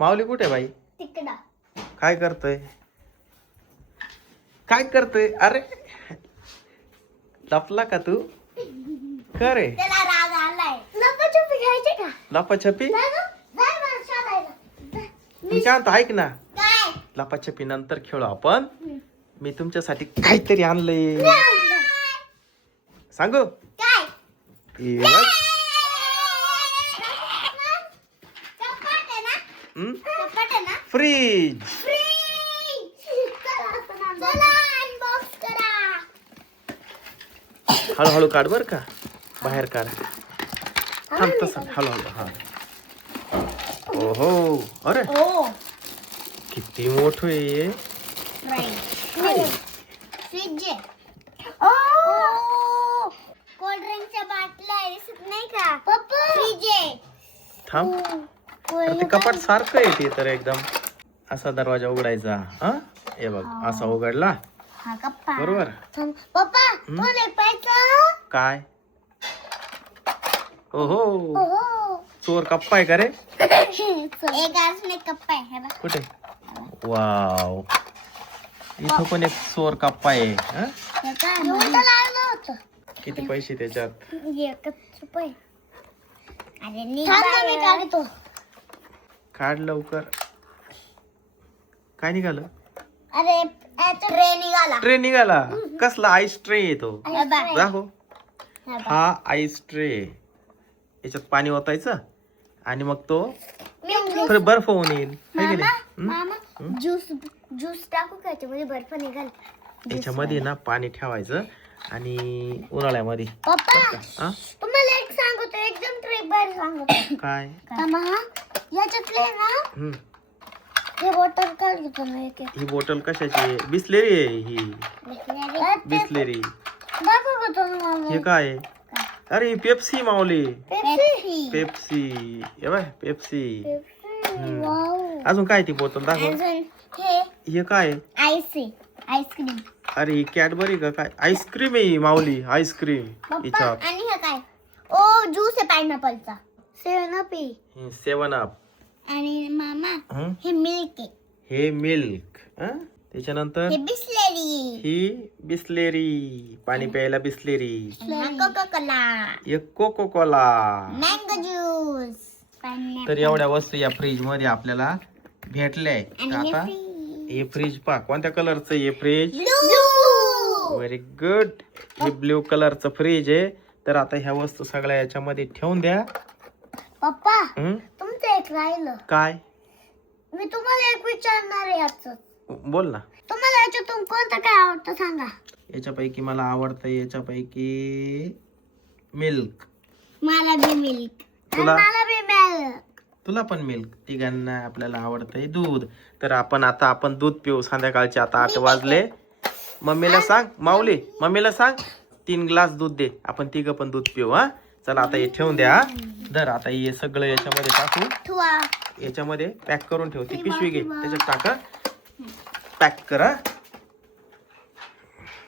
माऊली कुठे बाई? तिकडा काय करतोय? काय करतोय? अरे लपला का तू? खरे त्याला राग आलाय. लपाछपी घ्यायची का? लपाछपी जा गं, जा मला शोधायला. जा. मी काय म्हणतो ऐक ना, काय? लपाछपी नंतर खेळू आपण. मी तुमच्यासाठी काहीतरी आणलंय, सांगू? काय? हे बघ. चपाट आहे ना? हं? चपाट आहे ना? फ्रीज. चला अनबॉक्स करा. हळूहळू काढ बर का, बाहेर काढ. थांब तसं हळूहळू. हा ओहो, अरे ओ किती मोठं आहे. फ्रीज आहे. ओ कोल्ड ड्रिंकच्या बाटल्या आहे, दिसत नाही का? पप्पा फ्रीज आहे. थांब. अरे ते कपाट सारखं आहे ते तर एकदम. असा दरवाजा उघडायचा. हा हे बघ, असा उघडला हा कप्पा बरोबर. पप्पा तुला पाहिजे काय? ओहो, ओहो चोर कप्पा आहे का रे? एक असणे कप्पा आहे हे बघ. कुठे? वाव, इथं पण एक चोर कप्पा आहे. हा? एवढं लागलं होतं. किती पैसे त्याच्यात? एकच रुपये. अरे मी काढतो. काढ लवकर. काय निघालं? अरे ट्रे निघाला. ट्रे निघाला. कसला आईस ट्रे येतो? हे बघ. दाखव. हा आईस ट्रे. याच्यात पाणी ओतायचं आणि मग तो बर्फ होऊन येईल. है की नाही? मामा ज्यूस टाकू का त्यामध्ये? बर्फ निघाल. याच्यामध्ये ना पाणी ठेवायचं आणि उन्हाळ्यामध्ये. पप्पा हा? तुम्हाला एक सांगतो, एकदम ट्रिक बाहेर सांगतो. काय? याच्यातले ना हम्म. हे बॉटल काढतो ना एक ही बॉटल कशाची आहे? बिस्लेरी आहे ही. बिस्लेरी. दाखवतो ना मामा. हे काय आहे? अरे पेप्सी माऊली. पेप्सी. पेप्सी. हे बाय पेप्सी. वाव. अजून काय ती बॉटल दाखव. अजून हे हे काय आहे? आईस्क्रीम. अरे ही कॅडबरी का काय? आईस्क्रीम आहे ही माऊली, आईस्क्रीम. पप्पा हिच्यात आणि हे काय? ओ ज्यूस आहे पायनॅपलचा. 7up आहे. 7up. आणि मामा हं? हे मिल्क आहे. हे मिल्क. त्याच्यानंतर हे बिस्लेरी. ही बिस्लेरी, पाणी प्यायला बिस्लेरी. Coca Cola. एक कोको कोला. Mango juice. तर एवढ्या वस्तू या फ्रीज मध्ये आपल्याला भेटल्या आहेत. आणि आता हे फ्रीज पहा कोणत्या कलरचं हे फ्रीज? ब्लू. Very good. हे ब्ल्यू कलरचं फ्रीज आहे. तर आता ह्या वस्तू सगळ्या याच्यामध्ये ठेवून द्या. पप्पा हं? तुमचं एक राहिलं. काय? मी तुम्हाला एक विचारणार आहे याचं. बोल ना. तुम्हाला याच्यातून कोणतं काय आवडतं सांगा. याच्यापैकी मला आवडतं याच्यापैकी मिल्क. मला बी मिल्क. तुला? मला बी मिल्क. तुला पण मिल्क. तिघांना आपल्याला आवडतंय दूध. तर आपण दूध पिऊ. संध्याकाळचे आता 8 वाजले. मम्मीला सांग माऊली, मम्मीला सांग 3 ग्लास दूध दे. आपण तिघं पण दूध पिऊ. हा चला आता हे ठेवून द्या. दर आता हे सगळं याच्यामध्ये टाकू. ठुवा. याच्यामध्ये पॅक करून ठेव. ती पिशवी घे त्याच्यात टाका. पॅक करा.